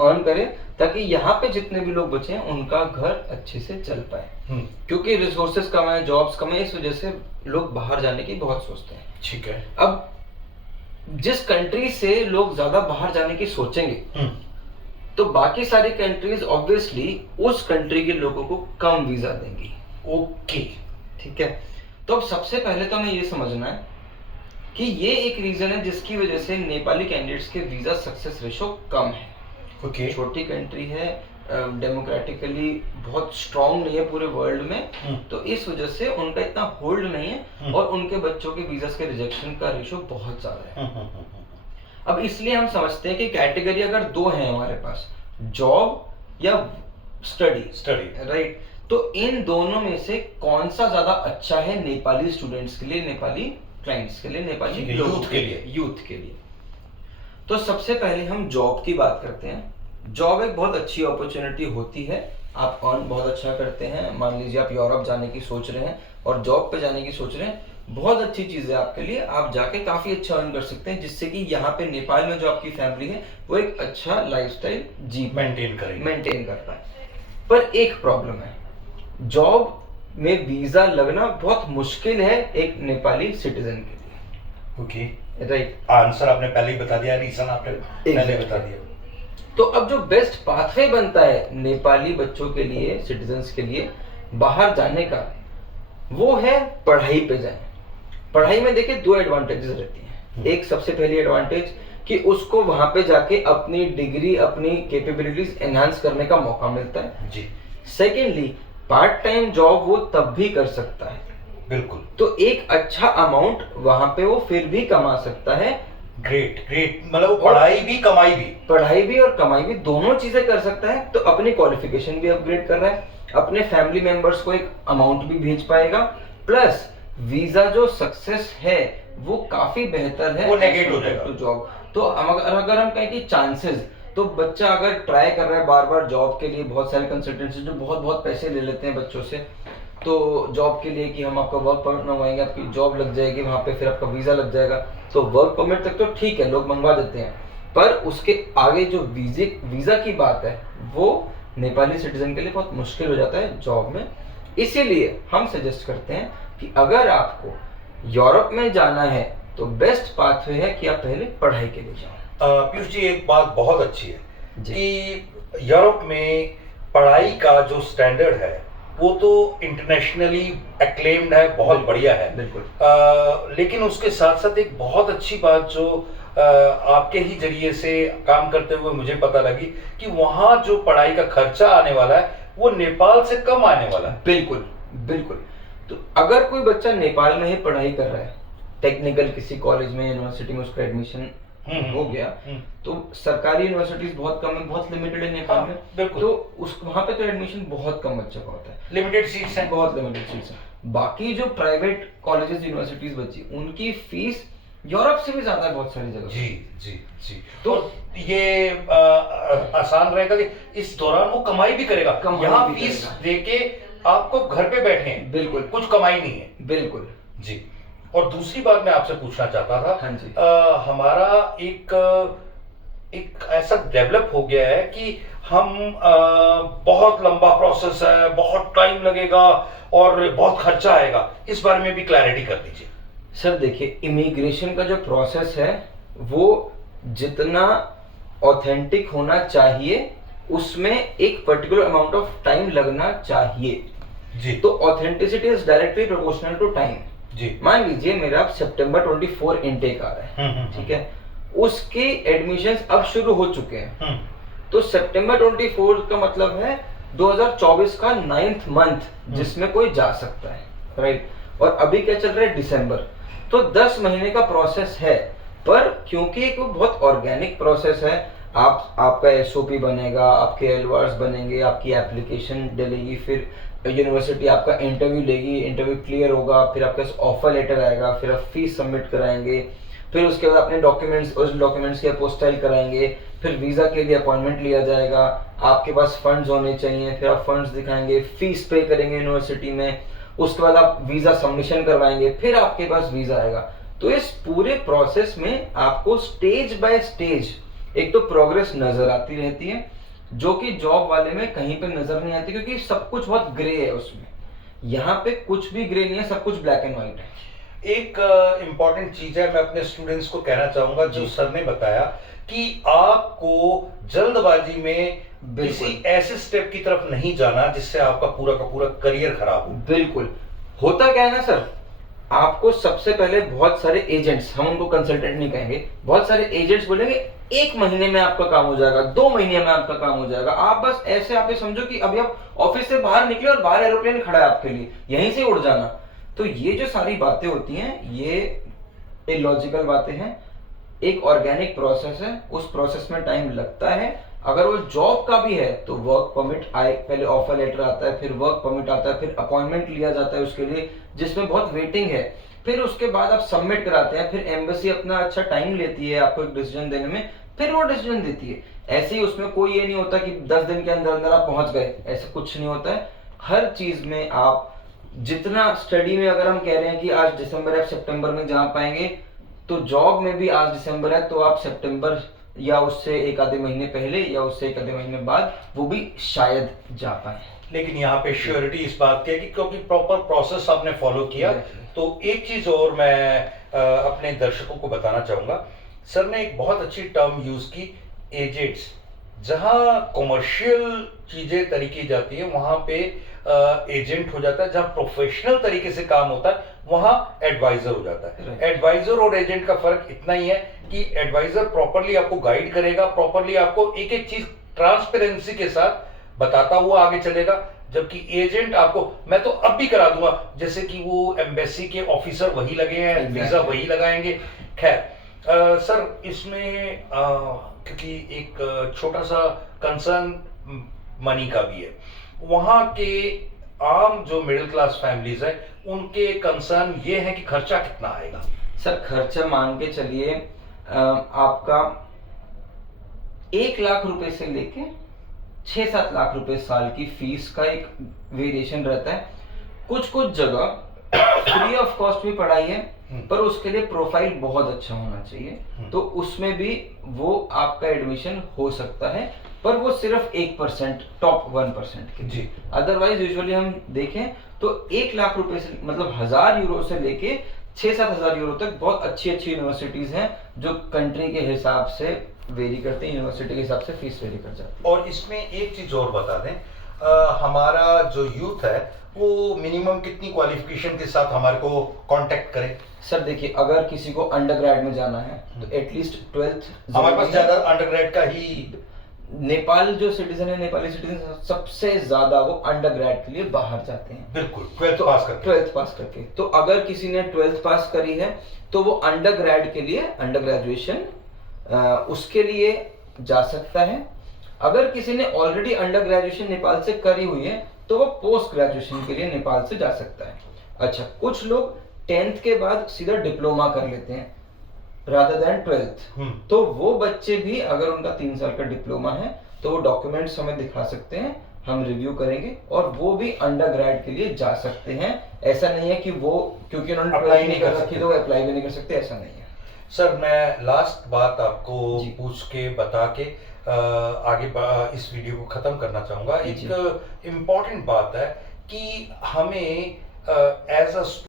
Earn करें, ताकि यहाँ पे जितने भी लोग बचे हैं उनका घर अच्छे से चल पाए। क्योंकि रिसोर्सेज कम है, जॉब्स कम है, इस वजह से लोग बाहर जाने की बहुत सोचते हैं। ठीक है। अब जिस कंट्री से लोग ज्यादा बाहर जाने की सोचेंगे तो बाकी सारी कंट्रीज ऑब्वियसली उस कंट्री के लोगों को कम वीजा देंगी। ओके, ठीक है। तो अब सबसे पहले तो हमें ये समझना है कि ये एक रीजन है जिसकी वजह से नेपाली कैंडिडेट्स के वीजा सक्सेस रेशो कम है। ओके। छोटी कंट्री है, डेमोक्रेटिकली बहुत स्ट्रांग नहीं है पूरे वर्ल्ड में, तो इस वजह से उनका इतना होल्ड नहीं है और उनके बच्चों के वीजा के रिजेक्शन का रेशो बहुत ज्यादा है। अब इसलिए हम समझते हैं कि कैटेगरी अगर दो है हमारे पास, जॉब या स्टडी, राइट, तो इन दोनों में से कौन सा ज्यादा अच्छा है नेपाली स्टूडेंट्स के लिए, नेपाली क्लाइंट्स के लिए, नेपाली यूथ के लिए। तो सबसे पहले हम जॉब की बात करते हैं। जॉब एक बहुत अच्छी अपॉर्चुनिटी होती है, आप अर्न बहुत अच्छा करते हैं। मान लीजिए आप यूरोप जाने की सोच रहे हैं और जॉब पे जाने की सोच रहे हैं, बहुत अच्छी चीज है आपके लिए, आप जाके काफी अच्छा अर्न कर सकते हैं, जिससे कि यहाँ पे नेपाल में जो आपकी फैमिली है वो एक अच्छा लाइफस्टाइल मेंटेन कर पाए। पर एक प्रॉब्लम है, जॉब में वीजा लगना बहुत मुश्किल है एक नेपाली सिटीजन के लिए। Okay, right. आंसर आपने पहले ही बता दिया, रीजन आपने पहले बता दिया। तो अब जो बेस्ट पाथवे बनता है नेपाली बच्चों के लिए, सिटीजन्स के लिए बाहर जाने का, वो है पढ़ाई पे जाएं। पढ़ाई में देखिए दो एडवांटेजेस रहती हैं। एक सबसे पहली एडवांटेज कि उसको वहां पे जाके अपनी डिग्री, अपनी कैपेबिलिटीज एनहांस करने का मौका मिलता है जी। सेकेंडली, पार्ट टाइम जॉब वो तब भी कर सकता है। बिल्कुल। तो एक अच्छा अमाउंट वहां पे वो फिर भी कमा सकता है। ग्रेट, मतलब पढ़ाई भी और कमाई भी दोनों चीजें कर सकता है। तो अपनी क्वालिफिकेशन भी अपग्रेड कर रहा है, अपने फैमिली मेंबर्स को एक अमाउंट भी भेज पाएगा, प्लस वीजा जो सक्सेस है वो काफी बेहतर है, वो नेगेट हो जाएगा टू जॉब। तो अगर हम कहें कि चांसेस, तो बच्चा अगर ट्राई कर रहा है बार बार जॉब के लिए, बहुत सारे कंसल्टेंसी जो बहुत पैसे ले लेते हैं बच्चों से, तो जॉब के लिए कि हम आपका वर्क परमिट मंगवाएंगे, आपकी जॉब लग जाएगी वहां पे, फिर आपका वीजा लग जाएगा। तो वर्क परमिट तक तो ठीक है, लोग मंगवा देते हैं, पर उसके आगे जो वीजा की बात है वो नेपाली सिटीजन के लिए बहुत मुश्किल हो जाता है जॉब में। इसीलिए हम सजेस्ट करते हैं कि अगर आपको यूरोप में जाना है तो बेस्ट पाथवे है कि आप पहले पढ़ाई के लिए जाओ। पीयूष जी, एक बात बहुत अच्छी है कि यूरोप में पढ़ाई का जो स्टैंडर्ड है वो तो इंटरनेशनली एक्लेम्ड है, बहुत बढ़िया है। बिल्कुल। लेकिन उसके साथ साथ एक बहुत अच्छी बात जो आपके ही जरिए से काम करते हुए मुझे पता लगी कि वहाँ जो पढ़ाई का खर्चा आने वाला है वो नेपाल से कम आने वाला है। बिल्कुल। तो अगर कोई बच्चा नेपाल में ही पढ़ाई कर रहा है, टेक्निकल किसी कॉलेज में, यूनिवर्सिटी में उसका एडमिशन हो गया, तो सरकारी यूनिवर्सिटीज बहुत कम है, बहुत लिमिटेड है नेपाल में, तो उस वहां पे तो एडमिशन बहुत कम बच्चों का होता है, लिमिटेड सीट्स हैं, बहुत लिमिटेड सीट्स हैं। बाकी जो प्राइवेट कॉलेजेस यूनिवर्सिटीज बची, उनकी फीस यूरोप से भी ज्यादा है बहुत सारी जगह। जी। तो ये आसान रहेगा कि इस दौरान वो कमाई भी करेगा, यहाँ फीस देके आपको घर पे बैठे हैं, बिल्कुल, कुछ कमाई नहीं है। बिल्कुल जी। और दूसरी बात मैं आपसे पूछना चाहता था, हाँ जी। हमारा एक ऐसा डेवलप हो गया है कि हम बहुत लंबा प्रोसेस है, बहुत टाइम लगेगा और बहुत खर्चा आएगा, इस बारे में भी क्लैरिटी कर दीजिए। सर देखिए, इमिग्रेशन का जो प्रोसेस है वो जितना ऑथेंटिक होना चाहिए उसमें एक पर्टिकुलर अमाउंट ऑफ टाइम लगना चाहिए जी। तो authenticity is directly proportional to time जी। मान लीजिए मेरा सितंबर 24 इनटेक आ रहा है, ठीक है, उसके एडमिशंस अब शुरू हो चुके हैं, तो सितंबर 24 का मतलब है 2024 का 9th मंथ जिसमें कोई जा सकता है, राइट। और अभी क्या चल रहा है, दिसंबर, तो 10 महीने का प्रोसेस है। पर क्योंकि एक बहुत ऑर्गेनिक प्रोसेस है, आपका एसओपी बनेगा, आपके एलवार्स बनेंगे, आपकी एप्लीकेशन डलेगी, फिर यूनिवर्सिटी आपका इंटरव्यू लेगी, इंटरव्यू क्लियर होगा, फिर आपके पास ऑफर लेटर आएगा, फिर आप फीस सबमिट कराएंगे, फिर उसके बाद अपने डॉक्यूमेंट्स, उस डॉक्यूमेंट्स की अपोस्टाइल कराएंगे, फिर वीजा के लिए अपॉइंटमेंट लिया जाएगा, आपके पास फंड्स होने चाहिए, फिर आप फंड्स दिखाएंगे, फीस पे करेंगे यूनिवर्सिटी में, उसके बाद आप वीजा सबमिशन करवाएंगे, फिर आपके पास वीजा आएगा। तो इस पूरे प्रोसेस में आपको स्टेज बाय स्टेज एक तो प्रोग्रेस नजर आती रहती है, जो कि जॉब वाले में कहीं पे नजर नहीं आती, क्योंकि सब कुछ बहुत ग्रे है उसमें। यहाँ पे कुछ भी ग्रे नहीं है, सब कुछ ब्लैक एंड व्हाइट है। एक इम्पॉर्टेंट चीज है, मैं अपने स्टूडेंट्स को कहना चाहूंगा, जो जी। सर ने बताया कि आपको जल्दबाजी में बिल्कुल। किसी ऐसे स्टेप की तरफ नहीं जाना जिससे आपका पूरा का पूरा करियर खराब हो। बिल्कुल। होता क्या है ना सर, आपको सबसे पहले बहुत सारे एजेंट्स, हम उनको कंसल्टेंट नहीं कहेंगे, बहुत सारे एजेंट्स बोलेंगे 1 महीने में आपका काम हो जाएगा, 2 महीने में आपका काम हो जाएगा। आप बस ऐसे आप ये समझो कि अभी आप ऑफिस से बाहर निकले और बाहर एरोप्लेन खड़ा है आपके लिए, यहीं से उड़ जाना। तो ये जो सारी बातें होती हैं, ये इलॉजिकल बातें हैं। एक ऑर्गेनिक प्रोसेस है, उस प्रोसेस में टाइम लगता है। अगर वो जॉब का भी है तो वर्क परमिट आए, पहले ऑफर लेटर आता है, फिर वर्क परमिट आता है, फिर अपॉइंटमेंट लिया जाता है उसके लिए, जिसमें बहुत वेटिंग है। फिर उसके बाद आप सबमिट कराते हैं, फिर एम्बेसी अपना अच्छा टाइम लेती है आपको एक डिसीजन देने में, फिर वो डिसीजन देती है। ऐसे ही उसमें कोई ये नहीं होता कि 10 दिन के अंदर अंदर आप पहुंच गए, ऐसा कुछ नहीं होता है। हर चीज में आप जितना स्टडी में अगर हम कह रहे हैं कि आज दिसंबर या सितंबर में जा पाएंगे, तो जॉब में भी आज दिसंबर है तो आप सितंबर या उससे एक आधे महीने पहले या उससे एक आधे महीने बाद वो भी शायद जा पाए। लेकिन यहाँ पे श्योरिटी इस बात की है कि क्योंकि प्रॉपर प्रोसेस आपने फॉलो किया। Exactly. तो एक चीज और मैं अपने दर्शकों को बताना चाहूंगा, सर ने एक बहुत अच्छी टर्म यूज की, एजेंट्स। जहां कमर्शियल चीजें तरीके जाती है वहां पे एजेंट हो जाता है, जहां प्रोफेशनल तरीके से काम होता है वहां एडवाइजर हो जाता है। Right. एडवाइजर और एजेंट का फर्क इतना ही है कि एडवाइजर प्रॉपरली आपको गाइड करेगा, प्रॉपरली आपको एक एक चीज ट्रांसपेरेंसी के साथ बताता हुआ आगे चलेगा, जबकि एजेंट आपको मैं तो अब भी करा दूंगा, जैसे कि वो एम्बेसी के ऑफिसर वही लगे हैं, Exactly. वीजा वही लगाएंगे। खैर सर, इसमें क्योंकि एक छोटा सा कंसर्न मनी का भी है, वहां के आम जो मिडिल क्लास फैमिलीज है उनके कंसर्न ये है कि खर्चा कितना आएगा। सर खर्चा मान के चलिए आपका 1 लाख रुपए से लेके 6-7 लाख रुपए साल की फीस का एक वेरिएशन रहता है। कुछ कुछ जगह फ्री ऑफ कॉस्ट भी पढ़ाई है, पर उसके लिए प्रोफाइल बहुत अच्छा होना चाहिए, तो उसमें भी वो आपका एडमिशन हो सकता है, पर वो सिर्फ 1%, टॉप 1% के जी। अदरवाइज यूजुअली हम देखें तो 1 लाख रुपए से मतलब 1000 यूरो से लेके 6-7 हजार यूरो तक बहुत अच्छी अच्छी यूनिवर्सिटीज हैं, जो कंट्री के हिसाब से वेरी करते हैं, यूनिवर्सिटी के हिसाब से फीस वेरी कर जाती है। और इसमें एक चीज और बता दें, हमारा जो यूथ है वो मिनिमम कितनी क्वालिफिकेशन के साथ हमारे को कांटेक्ट करे? सर देखिए, अगर किसी को अंडरग्रेड में जाना है तो एटलीस्ट 12th हमारे पास ज्यादा अंडरग्रेड का ही। नेपाल जो सिटीजन है, नेपाली सिटीजन सबसे ज्यादा वो अंडरग्रेड के लिए बाहर जाते हैं। बिल्कुल, 12th पास करके। 12th पास करके। तो अगर किसी ने 12th पास करी है तो वो अंडरग्रेड के लिए, अंडर ग्रेजुएशन उसके लिए जा सकता है। अगर किसी ने ऑलरेडी अंडर ग्रेजुएशन नेपाल से करी हुई है तो वो पोस्ट ग्रेजुएशन के लिए नेपाल से जा सकता है। अच्छा, कुछ लोग 10th के बाद सीधा डिप्लोमा कर लेते हैं rather than 12th, तो वो बच्चे भी अगर उनका 3 साल का डिप्लोमा है तो वो डॉक्यूमेंट्स हमें दिखा सकते हैं, हम रिव्यू करेंगे और वो भी अंडर ग्रेड के लिए जा सकते हैं। ऐसा नहीं है कि वो क्योंकि उन्होंने अप्लाई नहीं कर रखी तो वो अप्लाई भी नहीं कर सकते, ऐसा नहीं है। सर, मैं लास्ट बात आपको जी। पूछ के बता के आगे इस वीडियो को खत्म करना चाहूंगा। जी। एक इम्पॉर्टेंट बात है कि हमें एज अ